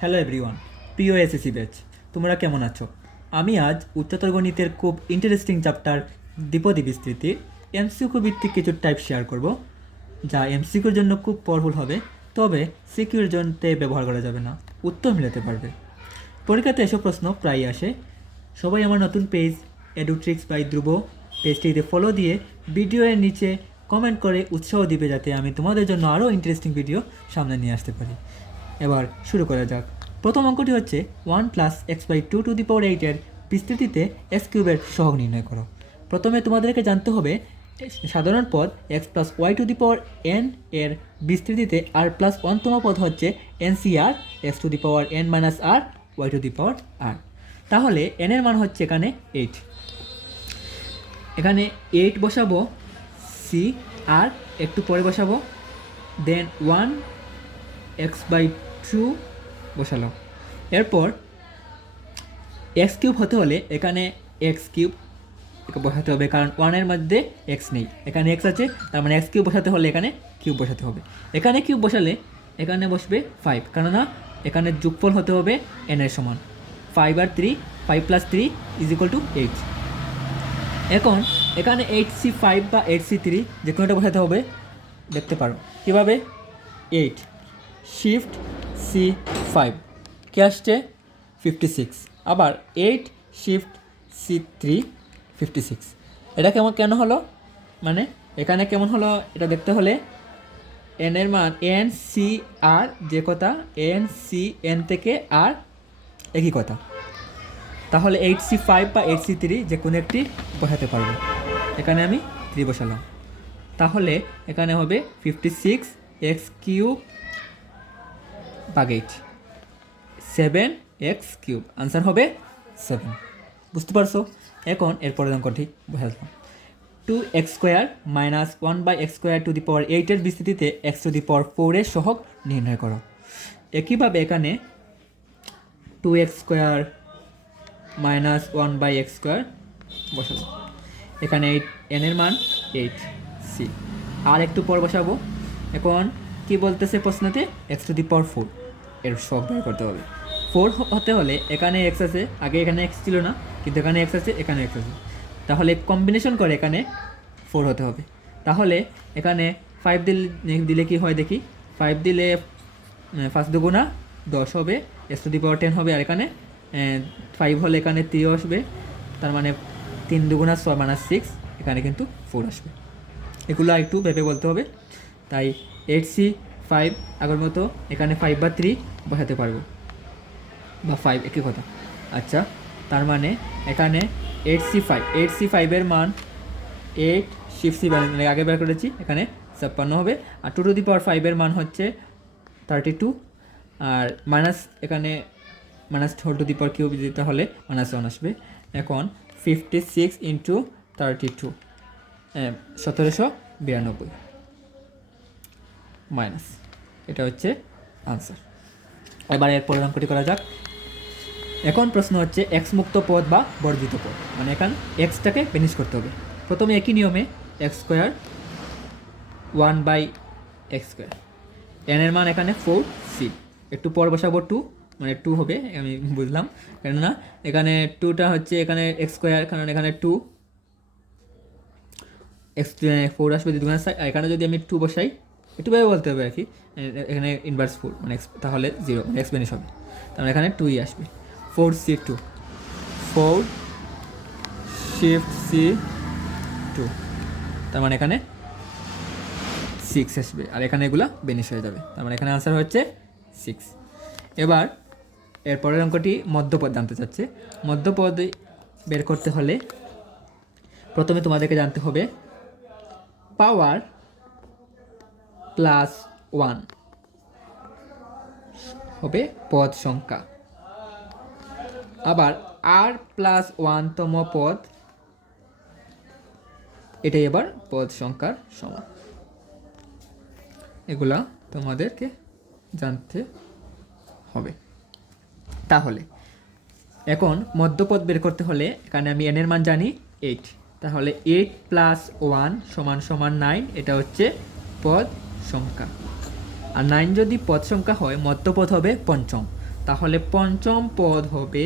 Hello everyone, প্রিয় SSC batch, তোমরা কেমন আছো? আমি আজ উচ্চতর গণিতের খুব ইন্টারেস্টিং চ্যাপ্টার দ্বিপদী বিস্তৃতির এমসিকিউ ভিত্তিক কিছু টাইপ শেয়ার করব, যা এমসিকিউর জন্য খুব পাওয়ারফুল হবে, তবে সিকিউর জন্য ব্যবহার করা যাবে না, উত্তর মিলাতে পারবে। পরীক্ষাতে এসব প্রশ্ন প্রায়ই আসে। সবাই আমার নতুন পেজ এডুট্রিক্স বাই ধ্রুব পেজটিতে ফলো দিয়ে ভিডিওর নিচে কমেন্ট করে উৎসাহ দিবে, যাতে আমি তোমাদের জন্য আরও ইন্টারেস্টিং ভিডিও সামনে নিয়ে আসতে পারি। এবার শুরু করা যাক। প্রথম অঙ্কটি হচ্ছে 1+x/2⁴ এর বিস্তৃতিতে এক্স কিউবের সহগ নির্ণয় করো। প্রথমে তোমাদেরকে জানতে হবে সাধারণ পদ x+y⁴n এর বিস্তৃতিতে r+1তম পদ হচ্ছে NCR x⁻n−r y⁴r। তাহলে n এর মান হচ্ছে এখানে 8। এখানে 8 বসাবো, সি আর একটু পরে বসাবো, দেন 1x/2 বসালাম। এরপর এক্স কিউব হতে হলে এখানে এক্স কিউব বসাতে হবে, কারণ 1-এর মধ্যে এক্স নেই, এখানে এক্স আছে, তার মানে এক্স কিউব বসাতে হলে এখানে কিউব বসাতে হবে। এখানে কিউব বসালে এখানে বসবে 5, কেননা এখানে যোগফল হতে হবে n এর সমান। 5 আর 3, 5 + 3 = 8। এখন এখানে 8c5 বা 8c3 যে কোনোটা বসাতে হবে, দেখতে পারো কীভাবে। 8 শিফট C5 কে আসছে 56, আবার 8 শিফট C3 56। এটা কেন হলো, মানে এখানে কেমন হলো এটা দেখতে হলে n এর মান NCR যে কথা, NCN থেকে আর একই কথা, তাহলে 8c5 বা 8c3 যে কোনো একটি বসাতে পারবো। এখানে আমি 3 বসালাম, তাহলে এখানে হবে 56x³ / 8, 7x³ আনসার হবে 7। বুঝতে পারছো? এখন এরপরের অঙ্কটি বসালাম। 2x² - 1/x² এর বিস্তৃতিতে x⁴ এর সহগ নির্ণয় করো। একইভাবে এখানে 2x² - 1/x² বসাবো। এখানে n এর মান 8, সি আর একটু পর বসাবো। এখন কি বলতেছে প্রশ্নতে, x⁴ এর সহগ বের করতে হবে। 4 হতে হলে এখানে x আছে, আগে এখানে x ছিল না, কিন্তু এখানে x আছে, এখানে x আছে, তাহলে কম্বিনেশন করে এখানে 4 হতে হবে। তাহলে এখানে 5 দিলে কি হয় দেখি। 5 দিলে 5 দুগুণা 10 হবে, x⁻10 হবে, আর এখানে 5 হলে এখানে 3 আসবে, তার মানে 3 দুগুণা 6 -6, এখানে কিন্তু 4 আসবে। এগুলো একটু ভেবে বলতে হবে। তাই 8c5 আগের মতো এখানে 5 বা 3 বসাতে পারবো, বা 5 একই কথা। আচ্ছা, তার মানে এখানে 8c5 এর মান 8 শিফট C, মানে আগে বের করেছি, এখানে 56 হবে। আর 2⁵ এর মান হচ্ছে 32, আর মাইনাস এখানে -3 দিতে হলে -1 আসবে। এখন 56 × 32 1792 মাইনাস, এটা হচ্ছে আনসার। এবার এর পরের অঙ্কটি করা যাক। এখন প্রশ্ন হচ্ছে এক্স মুক্ত পদ বা বর্জিত পদ, মানে এখানে এক্সটাকে ফিনিশ করতে হবে। প্রথমে একই নিয়মে x² 1/x², n এর মান এখানে 4c, একটু পর বসাবো 2, মানে 2 হবে, আমি বুঝলাম, কেননা এখানে 2টা হচ্ছে এখানে x², কারণ এখানে 2 4 আসবে 2 গুণা 4, এখানে যদি আমি 2 বসাই, একটু ভাবে বলতে হবে আর কি, এখানে ইনভার্স 4 মানে তাহলে 0, মানে x ফিনিশ হবে, তাহলে এখানে 2ই আসবে। 4c2, 4 শিফট C2, তার মানে এখানে 6 আসবে, আর এখানে এগুলো বেনিশ হয়ে যাবে, তার মানে এখানে আনসার হচ্ছে 6। এবার এর পরের অঙ্কটি মধ্যপদ জানতে চাচ্ছে। মধ্যপদ বের করতে হলে প্রথমে তোমাদেরকে জানতে হবে পাওয়ার +1 হবে পদ সংখ্যা, আবার r+1তম পদ, এটাই এবার পদ সংখ্যার সমান। এগুলা তোমাদেরকে জানতে হবে। তাহলে এখন মধ্যপদ বের করতে হলে এখানে আমি n এর মান জানি 8, তাহলে 8 + 1 = 9, এটা হচ্ছে পদ সংখ্যা। আর 9 যদি পদ সংখ্যা হয়, মধ্যপদ হবে পঞ্চম, তাহলে পঞ্চম পদ হবে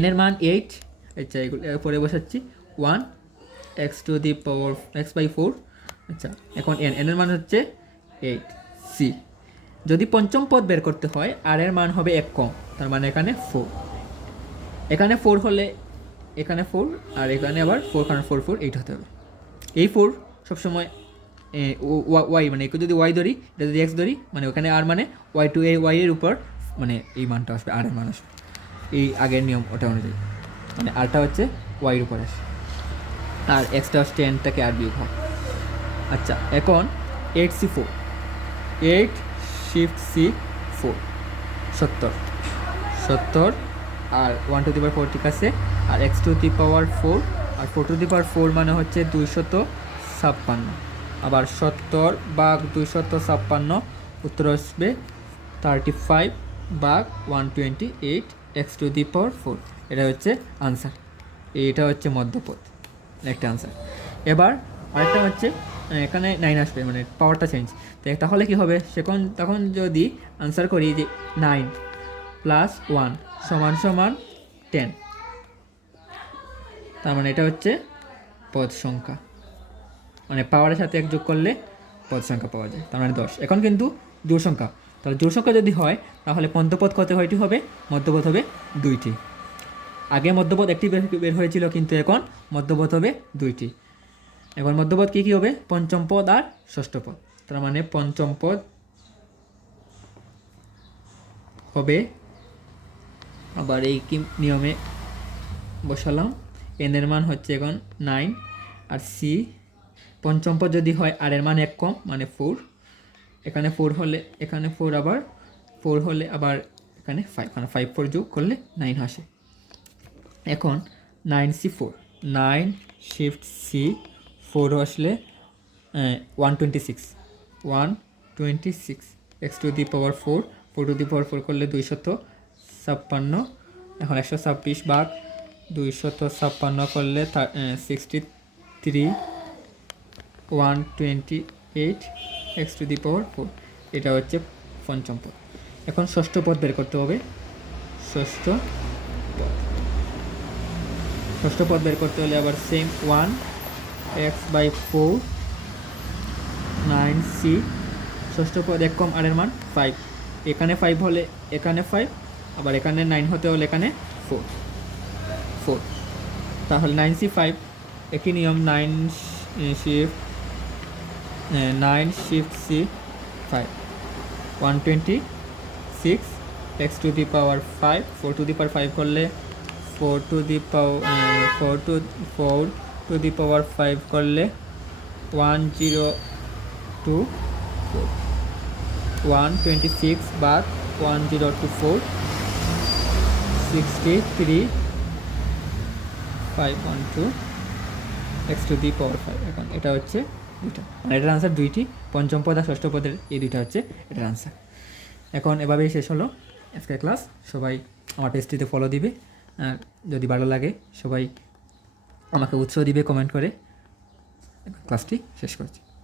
n এর মান 8, আচ্ছা এগুলো পরে বসাচ্ছি 1 x to the power x/4। আচ্ছা এখন n এর মান হচ্ছে 8 c। যদি পঞ্চম পদ বের করতে হয় আর এর মান হবে 1 কম, তার মানে এখানে 4, এখানে 4 হলে এখানে 4 আর এখানে আবার 4, কারণ 4 4 8 হতে হবে। এই 4 সবসময় ওয়াই মানে একে যদি ওয়াই ধরি, এটা যদি এক্স ধরি, মানে ওখানে আর মানে ওয়াই টু এ ওয়াই এর উপর মানে এই মানটা আসবে, আর এর মান আসবে এই আগের নিয়ম ওটা অনুযায়ী, মানে আরটা হচ্ছে ওয়াইয়ের উপর আসে আর এক্সটা হচ্ছে টেনটাকে আর বিয়োগ হয়। আচ্ছা এখন 8c4, 8 shift c4 70 R 1 two the power 4 ঠিক আছে, আর x টু দি পাওয়ার 4 আর 4 টু দি পাওয়ার 4 মানে হচ্ছে 256, আবার 70 ভাগ 256 উত্তর আসবে 35 ভাগ 128 x টু দি পাওয়ার 4। এটা হচ্ছে আনসার, এটা হচ্ছে মধ্যপদ একটা আনসার। এবার আরেকটা হচ্ছে এখানে 9 আসবে, মানে পাওয়ারটা চেঞ্জ, তাহলে কি হবে তখন যদি আনসার করি যে 9 প্লাস 1 সমান সমান 10, তার মানে এটা হচ্ছে পদ সংখ্যা, মানে পাওয়ারের সাথে এক যোগ করলে পদ সংখ্যা পাওয়া যায়, তার মানে 10। এখন কিন্তু জোড় সংখ্যা, তাহলে জোড় সংখ্যা যদি হয় তাহলে পঞ্চপদ কয়টি হবে, মধ্যপদ হবে 2টি। আগে মধ্যপদ একটি বের হয়েছিল, কিন্তু এখন মধ্যপদ হবে 2টি। এখন মধ্যপদ কী কী হবে, পঞ্চম পদ আর ষষ্ঠ পদ, তার মানে পঞ্চম পদ হবে, আবার এই কি নিয়মে বসালাম, এন এর মান হচ্ছে এখন 9 আর সি, পঞ্চম পদ যদি হয় আর এর মান 1 কম মানে 4, এখানে 4 হলে এখানে 4 আবার 4 হলে আবার এখানে 5, মানে 5 4 যোগ করলে 9 আসে। এখন 9c4, 9 শিফট সি 4 আসলে 126 x to the power 4, 4 to the power 4 করলে 256, এখন 126 ভাগ 256 করলে 63 128 x টু দি পাওয়ার 4, এটা হচ্ছে পঞ্চম পদ। এখন ষষ্ঠ পদ বের করতে হবে, ষষ্ঠ পদ বের করতে হলে আবার সেম 1 x/4 9c, ষষ্ঠ পদ 1 কম আর এর মান 5, এখানে 5 হলে এখানে 5, আবার এখানে 9 হতে হলে এখানে 4, তাহলে 9c5, একই নিয়ম 9 shift c 5 126 x to the power 5, 4 to the power 5 করলে 4 টু দি পাওয়ার 5 করলে 1024, 126 বাদ 1024 63 512 x টু দি পাওয়ার 5। এখন এটা হচ্ছে দুইটা, মানে এটার আনসার 2টি, পঞ্চম পদ আর ষষ্ঠ পদের এই দুইটা হচ্ছে এটার আনসার। এখন এভাবেই শেষ হলো আজকের ক্লাস। সবাই আমার পেজটিতে ফলো দিবে, আর যদি ভালো লাগে সবাই আমাকে উৎসাহ দিবে কমেন্ট করে। ক্লাসটি শেষ করছি।